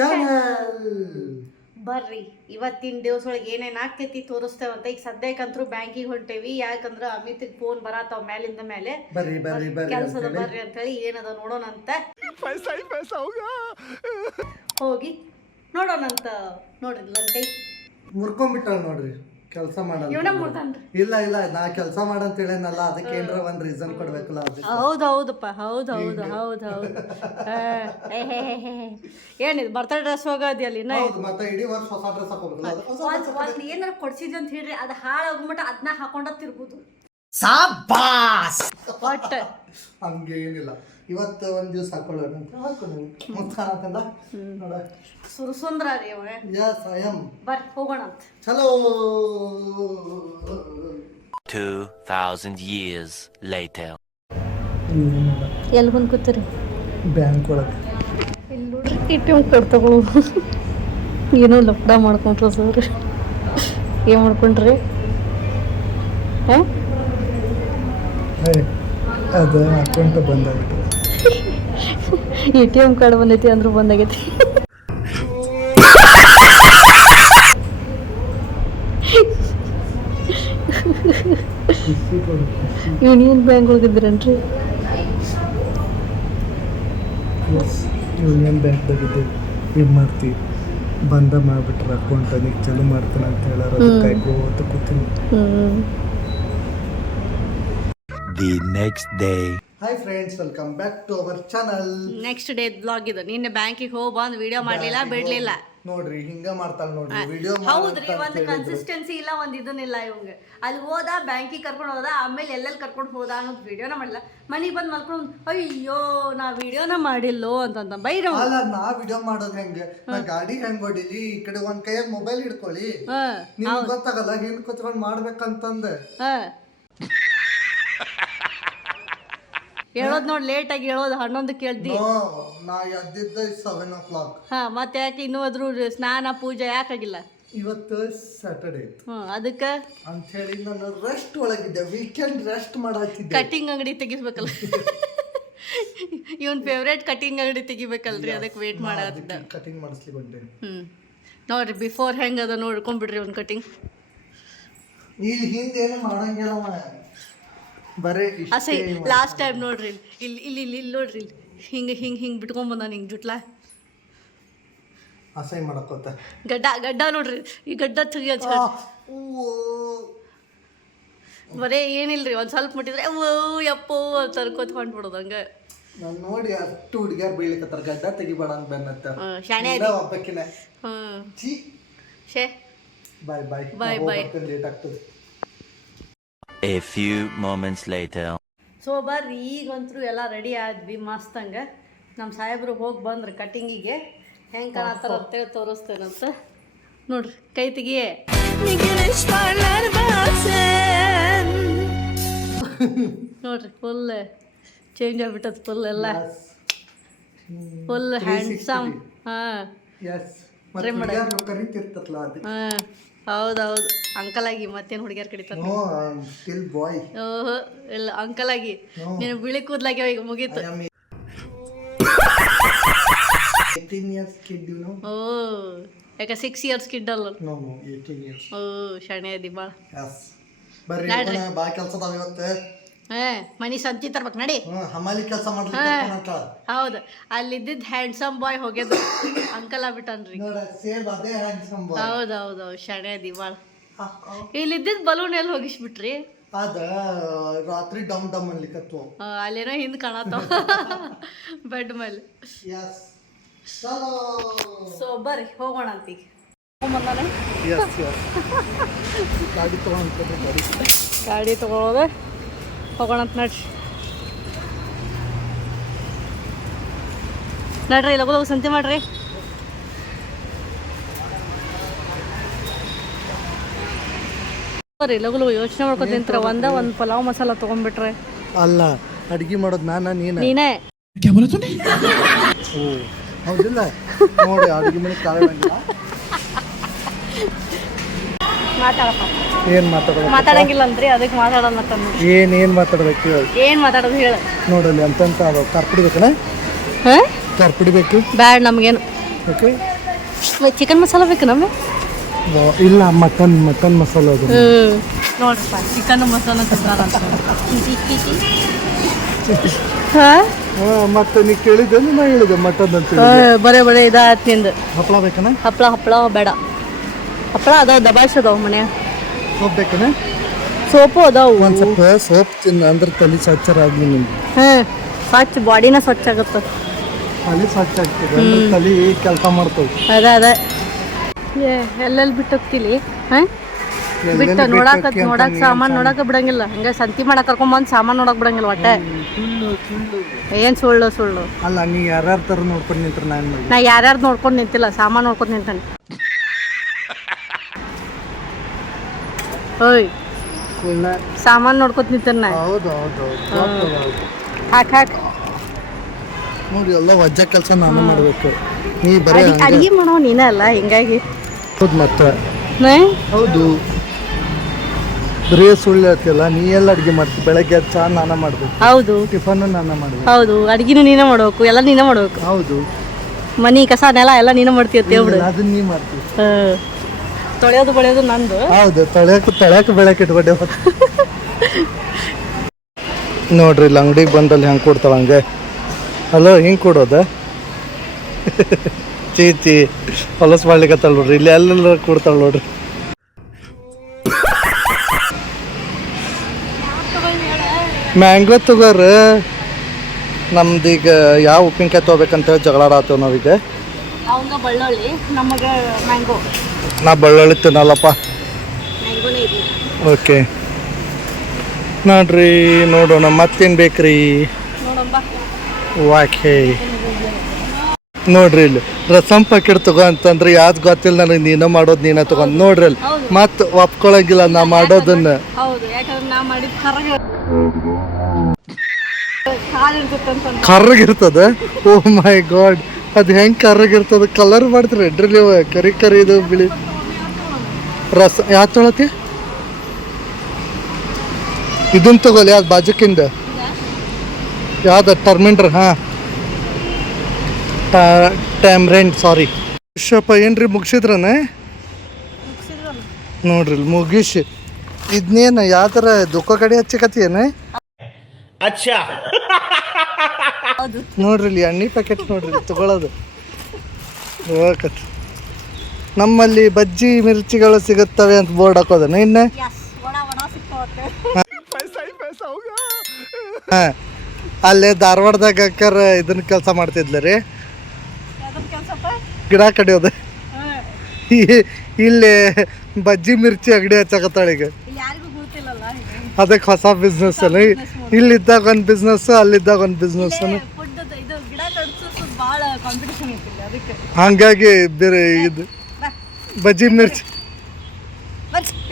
Channel. ಬರ್ರಿ ಇವತ್ತಿನ ದಿವಸ ಒಳಗೆ ಏನೇನು ಆಕೈತಿ ತೋರಿಸ್ತೇವಂತ. ಈಗ ಸದ್ಯಕ್ಕಂತರೂ ಬ್ಯಾಂಕಿಗೆ ಹೊಂಟೇವಿ, ಯಾಕಂದ್ರೆ ಅಮಿತಿಗೆ ಫೋನ್ ಬರತ್ತಾವ ಮೇಲಿಂದ ಮೇಲೆ. ಬರ್ರಿ ಬರ್ರಿ ಬರ್ರಿ ಕೆಲಸದ ಬರ್ರಿ ಅಂತೇಳಿ ಏನದ ನೋಡೋಣಂತ ಹೋಗಿ ನೋಡೋಣಂತ. ನೋಡ್ರಿ ನನ್ನ ಕೈ ಮುರ್ಕೊಂಡ್ಬಿಟ್ಟಾಳ ನೋಡ್ರಿ. ಕೆಲಸ ಮಾಡಲ್ಲ ಇವನ ಮುರ್ತಾನ್ರಿ. ಇಲ್ಲ ಇಲ್ಲ ನಾ ಕೆಲಸ ಮಾಡಂತ ಹೇಳೇನಲ್ಲ, ಅದಕ್ಕೆ ಏನ್ರ ಒಂದ್ ರೀಸನ್ ಕೊಡ್ಬೇಕಲ್ಲ. ಹೌದೌದಪ್ಪ, ಹೌದು ಏನಿದು ಬರ್ತಡೇ ಡ್ರೆಸ್ ಹೋಗೋದಿ ಅಲ್ಲಿ ಮತ್ತೆ ಇಡೀ ವರ್ಷ ಹೊಸ ಡ್ರೆಸ್ ಹಾಕೋಬೇಕಲ್ಲ. ಏನಾರ ಕೊಡ್ಸಿದ್ವಿ ಅಂತ ಹೇಳ್ರಿ, ಅದು ಹಾಳಾಗ್ಬಿಟ್ಟು ಅದನ್ನ ಹಾಕೊಂಡ ತಿರ್ಬೋದು. ಸಾಬಾಸ್. ಒಟ್ಟ ಹಂಗೆ ಏನಿಲ್ಲ, ಇವತ್ತು ಒಂದ್ ದಿವ್ಸ ಹಾಕೊಳ್ಳೋಣ ಅಂತ ಹಾಕೊಳ್ಳೋಣ. ಮುಚ್ಚಾನತ್ತಲ್ಲ ನೋಡ, ಸುರಸುಂದ್ರ ರೀ ಅವ. Yes I am. ಬರ್ರಿ ಹೋಗೋಣ ಅಂತ. ಚಲೋ. 2000 years later. ಎಲ್ಲಿ ಬಂದು ಕೂತೀರಿ? ಬ್ಯಾಂಕ್ ಒಳಗೆ. ಇಲ್ಲಿ ನೋಡ್ರಿ ATM ಕಾರ್ಡ್ ತಗೊಳ್ಳೋದು. ಏನೋ ಲಫ್ಡ ಮಾಡ್ಕೊಂಡ್ರ ಸರ್. ಏನು ಮಾಡ್ಕೊಂಡ್ರಿ? ಹಾಂ ಅದು ಅಕೌಂಟ್ ಬಂದಾಗಿತ್ತು. ATM ಕಾರ್ಡ್ ಬಂದೈತಿ ಅಂದ್ರೂ ಬಂದಾಗೈತಿ. ಯೂನಿಯನ್ ಬ್ಯಾಂಕ್ ಹೋಗಿದ್ರೇನ್ರಿ? ಯೂನಿಯನ್ ಬ್ಯಾಂಕ್ದಾಗಿದ್ದು ಏನು ಮಾಡ್ತೀವಿ, ಬಂದ ಮಾಡಿಬಿಟ್ರೆ ಅಕೌಂಟ್ ಅದಕ್ಕೆ ಚಾಲು ಮಾಡ್ತಾನೆ ಅಂತ ಹೇಳಾರ. ಕಾಯ್ಕೋತ ಕೂತೀನಿ. The next day. Hi friends, welcome back to our channel. Next day blog ಇದು. ನಿನ್ನೆ ಬ್ಯಾಂಕಿಗೆ ಹೋಗಿ ಬಂದು ವಿಡಿಯೋ ಮಾಡಲಿಲ್ಲ, ಬಿಡ್ಲಿಲ್ಲ ನೋಡ್ರಿ. ಹಿಂಗ ಮಾಡ್ತಾಳೆ ನೋಡ್ರಿ ವಿಡಿಯೋ. ಹೌದ್ರಿ, ಒಂದು ಕನ್ಸಿಸ್ಟೆನ್ಸಿ ಇಲ್ಲ, ಒಂದು ಇದನ್ನಿಲ್ಲ ಇವಂಗ. ಅಲ್ಲಿ ಹೋದ, ಬ್ಯಾಂಕಿಗೆ ಕರ್ಕೊಂಡು ಹೋದ, ಆಮೇಲೆ ಎಲ್ಲೆಲ್ಲಿ ಕರ್ಕೊಂಡು ಹೋದ ಅನ್ನೋದು ವಿಡಿಯೋನ ಮಾಡಿಲ್ಲ. ಮನೆಗೆ ಬಂದು ಮಲ್ಕೊಂಡು ಅಯ್ಯೋ ನಾ ವಿಡಿಯೋನ ಮಾಡಿಲ್ಲೋ ಅಂತಂದ ಬೈರ. ಅಲ್ಲ, ನಾ ವಿಡಿಯೋ ಮಾಡೋದು ಹೆಂಗೆ, ನಾ ಗಾಡಿ ಹೆಂಗ್ ಹೊಡಿಲಿ, ಈ ಕಡೆ ಒಂದ್ ಕೈಯಾಗ ಮೊಬೈಲ್ ಹಿಡ್ಕೊಳ್ಳಿ, ನಿಮ್ಗೆ ಗೊತ್ತಾಗಲ್ಲ ಹೆಂಗ್ ಕುತ್ಕೊಂಡ್ ಮಾಡ್ಬೇಕಂತಂದೆ. ಹೇಳೋದು ನೋಡಿ, ಲೇಟ್ ಆಗಿ ಹೇಳೋದು 11 ಕೇಳ್ದಿ. ನಾ ಎದ್ದಿದ್ದ 7 o'clock. ಮತ್ತೆ ಯಾಕೆ ಇನ್ನೂ ಅದ್ರ ಸ್ನಾನ ಪೂಜೆ ಯಾಕಾಗಿಲ್ಲ? ಇವತ್ತು ಸ್ಯಾಟರ್ಡೇ ಇತ್ತು, ಅದಕ್ಕೆ ಅಂತ ಹೇಳಿ ನಾನು ರೆಸ್ಟ್ ಒಳಗಿದ್ದೆ. ವೀಕೆಂಡ್ ರೆಸ್ಟ್ ಮಾಡಾತಿದ್ದೆ. ಕಟಿಂಗ್ ಅಂಗಡಿ ತೆಗಿಸ್ಬೇಕಲ್ಲ. ಇವನ್ ಫೇವ್ರೇಟ್ ಕಟಿಂಗ್ ಅಂಗಡಿ ತೆಗಿಬೇಕಲ್ರಿ, ಅದಕ್ಕೆ ವೇಟ್ ಮಾಡತ್ತಿದ್ದ. ಕಟಿಂಗ್ ಮಾಡಿಸ್ಲಿ ಬಂದೆ. ನೋಡ್ರಿ ಬಿಫೋರ್ ಹೆಂಗ್ ಅದ ನೋಡ್ಕೊಂಡ್ಬಿಡ್ರಿ ಒಂದು ಕಟಿಂಗ್. ಇಲ್ಲಿ ಹಿಂದೇನು ಮಾಡಂಗಿಲ್ಲವ, ಬರೇ ಅಸೈ. ಲಾಸ್ಟ್ ಟೈಮ್ ನೋಡ್ರಿ ಇಲ್ಲಿ ಇಲ್ಲಿ ಇಲ್ಲಿ ಇಲ್ಲಿ ನೋಡ್ರಿ, ಹಿಂಗೆ ಹಿಂಗೆ ಹಿಂಗೆ ಬಿಟ್ಕೊಂಬಂದ ಹಿಂಗೆ ಜುಟ್ಲ ಅಸೈ ಮಾಡಕೋತ. ಗಡ್ಡ ನೋಡ್ರಿ, ಈ ಗಡ್ಡ ತೆಗಿಯೋದು ಬರೇ ಏನಿಲ್ರಿ, ಒಂದು ಸ್ವಲ್ಪ ಮುಟ್ಟಿದ್ರೆ ಓ ಯಪ್ಪೋ ತರ್ಕೋತ ಹೊಂಟ್ಬಿಡೋದು ಹಂಗೆ. ನಾನು ನೋಡಿ ಅಷ್ಟು ಹುಡುಗಿಯರ್ ಬೀಳ್ಲಿಕ್ಕತ್ತಾರ, ಗಡ್ಡ ತೆಗಿಬೇಡ ಅಂತ ಬೆನ್ನತ್ತ. ಶಾಣೆ ಒಬ್ಬಕಿನ ಶೇ ಬಾಯ್ ಬಾಯ್ ಬಾಯ್ ಬಾಯ್. ಲೇಟ್ ಆಗ್ತದೆ. A few moments later. So ಬರ್ರಿ, ಈಗಂತರೂ ಎಲ್ಲ ರೆಡಿ ಆದ್ವಿ ಮಸ್ತಂಗ. ನಮ್ಮ ಸಾಹೇಬ್ರು ಹೋಗಿ ಬಂದ್ರು ಕಟಿಂಗಿಗೆ. ಹೆಂಗೆ ಕಾಣತ್ತಾರ ಅಂತೇಳಿ ತೋರಿಸ್ತೇನಂತ. ನೋಡ್ರಿ ಕೈ ತೆಗಿಯೇ. ನೋಡ್ರಿ ಫುಲ್ ಚೇಂಜ್ ಆಗ್ಬಿಟ್ಟದ, ಫುಲ್ ಎಲ್ಲ ಫುಲ್ ಹ್ಯಾಂಡ್ಸಮ್. ಹೌದೌದು, ಅಂಕಲ್ ಆಗಿ ಮತ್ತೇನು ಹುಡುಗಿಯರ್ ಕಡಿತಾರೆ. ಓಹೋ ಇಲ್ಲ, ಅಂಕಲ್ ಆಗಿ ನೀನು ಬಿಳಿ ಕೂದ್ಲಾಗ್ಯಾವ, ಈಗ ಮುಗೀತು. ಓ ಯಾಕೆ 6 years ಕಿಡ್ ಅಲ್ಲ? ಓ ಶಾಣೆ ಅದಿ ಭಾಳ. ಮನಿ ಸಂತಿ ತರ್ಬೇಕು ನಡಿ. ಹೌದು, ಅಲ್ಲಿದ್ದಿದ್ದು ಹ್ಯಾಂಡ್ಸಮ್ ಬಾಯ್ ಹೋಗ್ಯದ, ಅಂಕಲ್ ಆಗ್ಬಿಟ್ಟನ್ರಿ. ಹೌದೌದು, ಶಾಣೆ ಅದಿ ಭಾಳ. ಇಲ್ಲಿದ್ದಿದ್ದು ಬಲೂನ್ ಎಲ್ಲಿ ಹೋಗಿಸ್ಬಿಟ್ರಿ? ಅದ ರಾತ್ರಿ ಡಮ್ ಡಮ್ ಅನ್ಲಿಕ್ಕತ್ತು. ಅಲ್ಲೇನೋ ಹಿಂದ್ ಕಾಣತ್ತಾವ ಬೆಡ್ ಮೇಲೆ. ಸೊ ಬರ್ರಿ ಹೋಗೋಣ ಅಂತೀಗ. ಗಾಡಿ ತಗೊಳ್ಳೋದೆ ಹೋಗೋಣ ಅಂತ ನಡ್ರಿ. ನಡ್ರಿ ಲಗು ಲಗು ಸಂತೆ ಮಾಡ್ರಿ. ಬರ್ರಿ ಲಗು ಲಗು ಯೋಚನೆ ಮಾಡ್ಕೊತ ನಿಂತ್ರ. ಒಂದು ಪಲಾವ್ ಮಸಾಲ ತಗೊಂಡ್ಬಿಟ್ರೆ. ಅಲ್ಲ, ಅಡ್ಗೆ ಮಾಡೋದು ನೀನೇ. ಹೌದಿಲ್ಲ ನೋಡಿ, ಅಡುಗೆ ಮನೆ ಮಾತಾಡಂಗಿಲ್ಲ ಅಂದ್ರಿ, ಅದಕ್ಕೆ ಮಾತಾಡೋಣ. ಏನ್ ಮಾತಾಡ್ಬೇಕು, ಏನ್ ಮಾತಾಡೋದು ಹೇಳ. ನೋಡಲ್ಲಿ ಅಂತ ಕರ್ಪಿಡ್ಬೇಕಣ್ಣ, ಕರ್ಪಿಡ್ಬೇಕು. ಬ್ಯಾಡ್ ನಮ್ಗೇನು. ಓಕೆ ಚಿಕನ್ ಮಸಾಲ ಬೇಕು ನಮ್ಮ ಇಲ್ಲ ಮಟನ್ ಮಸಾಲ ಅದು ನೋಡ್ರಪ್ಪ ಚಿಕನ್ ಮಸಾಲ ತಿಂತಾರಂತ ಹಾಂ ಮತ್ತೆ ನೀ ಕೇಳಿದ್ದೆ ನಾ ಹೇಳಿದೆ ಮಟನ್ ಅಂತ ಬರೇ ಇದಾತ್ ನಿಂದು ಹಪ್ಪಳ ಬೇಕನ ಹಪ್ಪಳ ಬೇಡ ಹಪ್ಪಳ ಅದಾವ ದಬಾಯಿಸ್ ಅದಾವ ಮನೆ ಸೋಪ್ ಬೇಕನ ಸೋಪು ಅದಾವು ಒಂದು ಸ್ವಲ್ಪ ಸೋಪ್ ತಿನ್ನ ಅಂದ್ರೆ ತಲೆ ಸ್ವಚ್ಛರ ಆಗಲಿ ನಿಮ್ಗೆ ಹಾಂ ಸ್ವಚ್ಛ ಬಾಡಿನ ಸ್ವಚ್ಛ ಆಗುತ್ತೆ ತಲೆ ಸ್ವಚ್ಛ ಆಗ್ತದೆ ಅಂದ್ರೆ ತಲೆ ಕೆಲಸ ಮಾಡ್ತವೆ ಅದೇ ಎಲ್ಲೆಲ್ಲಿ ಬಿಟ್ಟು ಹೋಗ್ತಿಲಿ ಹಾಂ ಬಿಟ್ಟು ನೋಡಕ್ ಸಾಮಾನು ನೋಡಕ್ಕೆ ಬಿಡಂಗಿಲ್ಲ ಹಂಗೆ ಸಂತಿ ಮಾಡಕ್ಕೆ ಕರ್ಕೊಂಬಂದು ಸಾಮಾನು ನೋಡಕ್ಕೆ ಬಿಡಂಗಿಲ್ಲ ಒಟ್ಟೆ ಏನು ಸುಳ್ಳು ಅಲ್ಲ ನೀ ಯಾರ್ಯಾರ ಥರ ನೋಡ್ಕೊಂಡು ನಿಂತ್ರೆ ನಾ ಯಾರ್ಯಾರು ನೋಡ್ಕೊಂಡು ನಿಂತಿಲ್ಲ ಸಾಮಾನು ನೋಡ್ಕೊಂಡು ನಿಂತಾನೆ ಓಯ್ ಸಾಮಾನು ನೋಡ್ಕೊತ ನಿಂತಾನೆ ನಾ ಹೌದು ಹಾಕ್ ನೋಡಿ ಎಲ್ಲ ವಜ್ಜ ಕೆಲಸ ನಾನು ಮಾಡಬೇಕು ನೀ ಬರೀ ಅಡಿಗೆ ಮಾಡೋ ನೀನೇ ಅಲ್ಲ ಹಿಂಗಾಗಿ ಹೌದು ಮತ್ತೆ ಹೌದು ಬರೀ ಸುಳ್ಳು ಹೇಳ್ತಿಲ್ಲ ನೀ ಎಲ್ಲ ಅಡುಗೆ ಮಾಡ್ತೀವಿ ಬೆಳಗ್ಗೆ ಚಾ ನಾನ ಮಾಡ್ಬೇಕು ಹೌದು ಟಿಫನ್ ನಾನ ಮಾಡ್ಬೇಕು ಹೌದು ಅಡಿಗೆನೂ ನೀನೇ ಮಾಡ್ಬೇಕು ಎಲ್ಲ ನೀನೇ ಮಾಡ್ಬೇಕು ಹೌದು ಮನಿ ಕಸ ನೆಲ ಎಲ್ಲ ನೀನೇ ಮಾಡ್ತೀವಿ ದೇವ್ರು ಅದನ್ನ ನೀ ಮಾಡ್ತೀವಿ ತೊಳೆಯೋದು ಬಳಿಯೋದು ನಂದು ಹೌದು ತೊಳ್ಯಾಕ ಬೆಳಕ್ಕೆ ಇಟ್ಕೊಂಡೆ ನೋಡ್ರಿ ಇಲ್ಲಿ ಅಂಗಡಿಗೆ ಬಂದಲ್ಲಿ ಹೆಂಗೆ ಕೊಡ್ತಾವ ಹಂಗೆ ಹಲೋ ಹಿಂಗೆ ಕೊಡೋದ ಚೀಚಿ ಹೊಲಸು ಮಾಡ್ಲಿಕ್ಕತ್ತಲ್ಲ ನೋಡ್ರಿ ಇಲ್ಲಿ ಎಲ್ಲ ಕೊಡ್ತಾಳ ನೋಡ್ರಿ ಮ್ಯಾಂಗೋ ತಗೋರ ನಮ್ದೀಗ ಯಾವ ಉಪ್ಪಿನಕಾಯಿ ತೊಗೋಬೇಕಂತ ಹೇಳಿ ಜಗಳಾಡತ್ತೇವೆ ನಾವೀಗ ಅವಂಗ ಬಳ್ಳೊಳ್ಳಿ ನಮಗೆ ಮ್ಯಾಂಗೋ ನಾ ಬಳ್ಳೊಳ್ಳಿ ತಿನ್ನಲ್ಲಪ್ಪ ಮ್ಯಾಂಗೋನೇ ಇದೆ ಓಕೆ ನೋಡ್ರಿ ನೋಡೋಣ ಮತ್ತೇನು ಬೇಕ್ರಿ ನೋಡಂಬ ವಾಕೆ ನೋಡ್ರಿ ಇಲ್ಲಿ ರಸಂ ಪ್ಯಾಕೆಟ್ ತಗೋ ಅಂತಂದ್ರೆ ಯಾವ್ದು ಗೊತ್ತಿಲ್ಲ ನನಗೆ ನೀನ ಮಾಡೋದು ನೀನ ತಗೊಂಡ್ ನೋಡ್ರಿ ಅಲ್ಲಿ ಮತ್ತೆ ಒಪ್ಕೊಳಂಗಿಲ್ಲ ನಾ ಮಾಡೋದನ್ನ ಹೌದು ಯಾಕಂದ್ರೆ ನಾ ಮಾಡಿದ ಕರ್ರಗಿರ್ತದ ಓ ಮೈ ಗಾಡ್ ಅದು ಹೆಂಗ್ ಕರ್ರಗಿರ್ತದ ಕಲರ್ ಮಾಡ್ತೀರಿ ರೆಡ್ರಿ ಕರಿ ಇದು ಬಿಳಿ ರಸ ಯಾವ್ದು ತೊಳತಿ ಇದನ್ನ ತಗೋಲಿ ಯಾವ್ದು ಬಾಜುಕಿಂದ ಯಾವ್ದು ಟರ್ಮಿಂಡ್ರ್ ಹಾಂ ಟ್ಯಾಮ್ರೆಂಟ್ ಸಾರಿ ವಿಶ್ವಪ್ಪ ಏನ್ರಿ ಮುಗಿಸಿದ್ರನ ನೋಡ್ರಿ ಮುಗಿಸಿ ಇದನ್ನೇನು ಯಾವ್ದಾರ ದುಃಖ ಕಡೆ ಹಚ್ಚಕತ್ತೀನ ನೋಡ್ರಿ ಇಲ್ಲಿ ಎಣ್ಣೆ ಪ್ಯಾಕೆಟ್ ನೋಡ್ರಿ ತಗೊಳ್ಳೋದು ಹೋಗತ್ ನಮ್ಮಲ್ಲಿ ಬಜ್ಜಿ ಮಿರ್ಚಿಗಳು ಸಿಗುತ್ತವೆ ಅಂತ ಬೋರ್ಡ್ ಹಾಕೋದನ ಇನ್ನ ಹಾಂ ಅಲ್ಲೇ ಧಾರವಾಡದಾಗ ಅಕ್ಕಾರ ಇದನ್ನ ಕೆಲಸ ಮಾಡ್ತಿದ್ಲ ರೀ ಗಿಡ ಕಡಿಯೋದು ಇಲ್ಲಿ ಬಜ್ಜಿ ಮಿರ್ಚಿ ಅಂಗಡಿ ಹಚ್ಚಕತ್ತಾಳ ಈಗ ಅದಕ್ಕೆ ಹೊಸ ಬಿಸ್ನೆಸ್ ಅಲ್ಲ ಇಲ್ಲಿದ್ದಾಗ ಒಂದು ಬಿಸ್ನೆಸ್ ಅಲ್ಲಿದ್ದಾಗ ಒಂದು ಬಿಸ್ನೆಸ್ ಹಂಗಾಗಿ ಬೇರೆ ಇದು ಬಜ್ಜಿ ಮಿರ್ಚಿ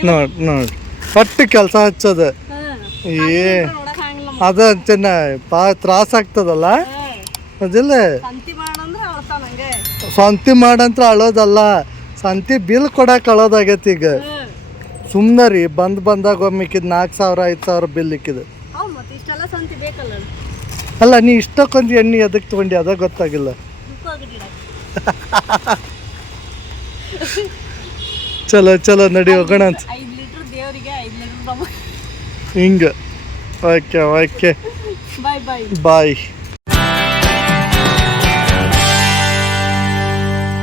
ನೋಡಿ ಒಟ್ಟು ಕೆಲಸ ಹಚ್ಚೋದು ಏ ಅದ ಚೆನ್ನ ತ್ರಾಸ ಆಗ್ತದಲ್ಲ ಅದಿಲ್ಲ ಸಂತಿ ಮಾಡಂತ್ರ ಅಳೋದಲ್ಲ ಸಂತಿ ಬಿಲ್ ಕೊಡಕ್ಕೆ ಅಳೋದಾಗೈತಿ ಈಗ ಸುಮ್ಮನೆ ರೀ ಬಂದಾಗ ಒಮ್ಮಿಕ್ಕಿದ್ 4,000 5,000 ಬಿಲ್ ಇಕ್ಕಿದ್ದು ಅಲ್ಲ ನೀ ಇಷ್ಟಕ್ಕೊಂದು ಎಣ್ಣೆ ಅದಕ್ಕೆ ತೊಗೊಂಡು ಅದ ಗೊತ್ತಾಗಿಲ್ಲ ಚಲೋ ನಡಿ ಹೋಗೋಣ ಅಂತ ಹಿಂಗೆ ಓಕೆ ಬಾಯ್